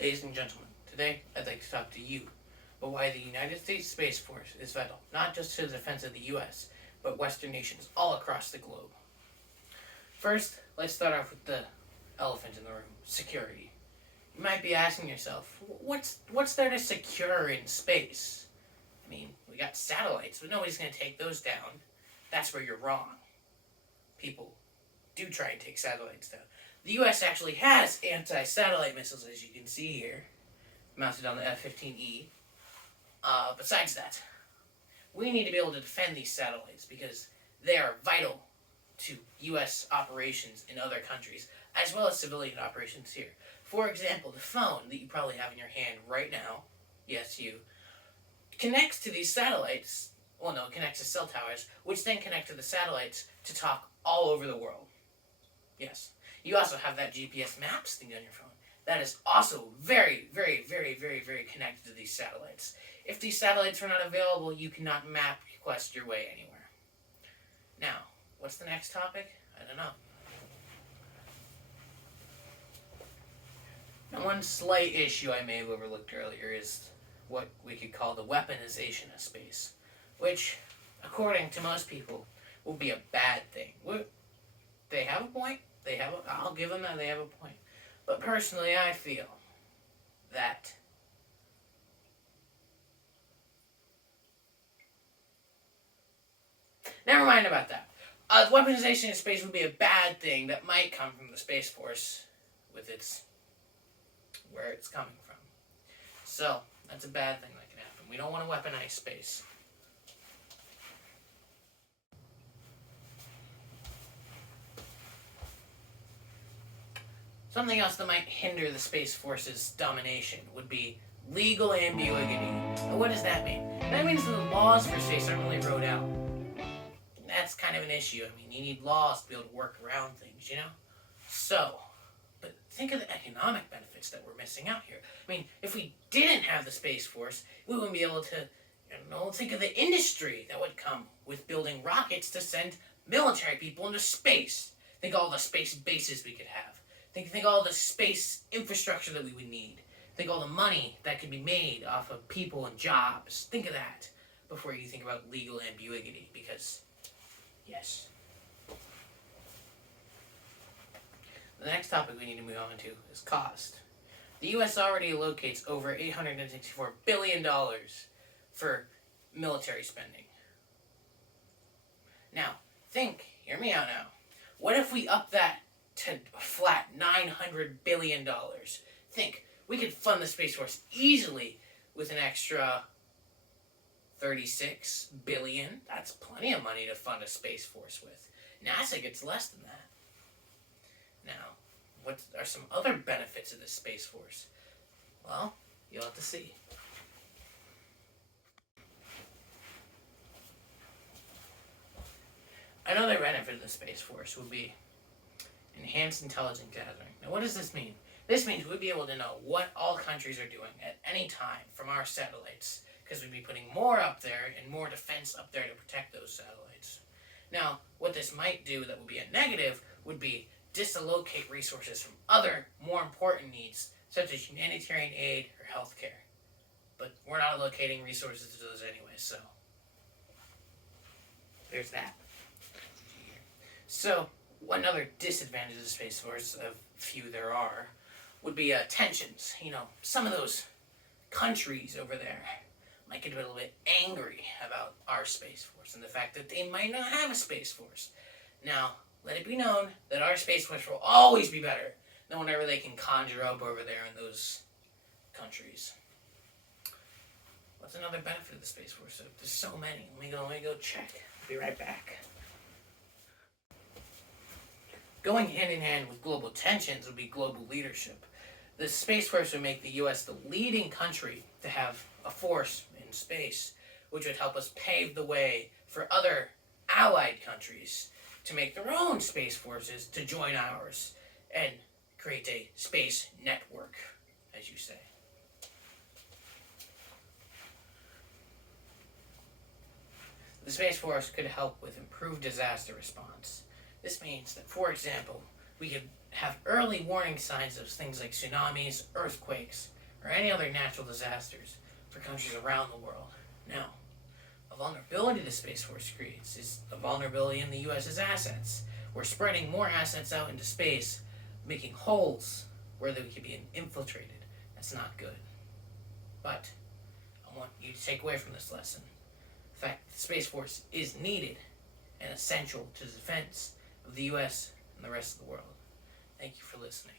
Ladies and gentlemen, today I'd like to talk to you about why the United States Space Force is vital, not just to the defense of the US, but Western nations all across the globe. First, let's start off with the elephant in the room, security. You might be asking yourself, what's there to secure in space? I mean, we got satellites, but nobody's going to take those down. That's where you're wrong. People do try and take satellites down. The US actually has anti-satellite missiles, as you can see here, mounted on the F-15E. Besides that, we need to be able to defend these satellites because they are vital to US operations in other countries, as well as civilian operations here. For example, the phone that you probably have in your hand right now, yes, you, connects to these satellites. Well, no, it connects to cell towers, which then connect to the satellites to talk all over the world. Yes. You also have that GPS maps thing on your phone. That is also very, very, very, very, very connected to these satellites. If these satellites are not available, you cannot map quest your way anywhere. Now, what's the next topic? I don't know. Now, one slight issue I may have overlooked earlier is what we could call the weaponization of space, which, according to most people, will be a bad thing. They have a point. I'll give them that they have a point. But personally, I feel that never mind about that. Weaponization of space would be a bad thing that might come from the Space Force with where it's coming from. So, that's a bad thing that can happen. We don't want to weaponize space. Something else that might hinder the Space Force's domination would be legal ambiguity. Now, what does that mean? That means that the laws for space aren't really wrote out. That's kind of an issue. I mean, you need laws to be able to work around things, you know? But think of the economic benefits that we're missing out here. I mean, if we didn't have the Space Force, we wouldn't be able to, think of the industry that would come with building rockets to send military people into space. Think of all the space bases we could have. Think all the space infrastructure that we would need. Think all the money that could be made off of people and jobs. Think of that before you think about legal ambiguity, because, yes. The next topic we need to move on to is cost. The U.S. already allocates over $864 billion for military spending. Now, hear me out now. What if we up that to a flat $900 billion? Think, we could fund the Space Force easily with an extra $36 billion. That's plenty of money to fund a Space Force with. NASA gets less than that. Now, what are some other benefits of the Space Force? Well, you'll have to see. Another benefit of the Space Force would be enhanced intelligence gathering. Now, what does this mean? This means we'd be able to know what all countries are doing at any time from our satellites, because we'd be putting more up there and more defense up there to protect those satellites. Now, what this might do that would be a negative would be dislocate resources from other, more important needs, such as humanitarian aid or healthcare. But we're not allocating resources to those anyway, so there's that. So, one other disadvantage of the Space Force, of few there are, would be tensions. Some of those countries over there might get a little bit angry about our Space Force and the fact that they might not have a Space Force. Now, let it be known that our Space Force will always be better than whatever they can conjure up over there in those countries. What's another benefit of the Space Force? There's so many. Let me go check. I'll be right back. Going hand in hand with global tensions would be global leadership. The Space Force would make the U.S. the leading country to have a force in space, which would help us pave the way for other allied countries to make their own space forces to join ours and create a space network, as you say. The Space Force could help with improved disaster response. This means that, for example, we could have early warning signs of things like tsunamis, earthquakes, or any other natural disasters for countries around the world. Now, a vulnerability the Space Force creates is a vulnerability in the US's assets. We're spreading more assets out into space, making holes where they could be infiltrated. That's not good. But I want you to take away from this lesson the fact that the Space Force is needed and essential to the defense of the US and the rest of the world. Thank you for listening.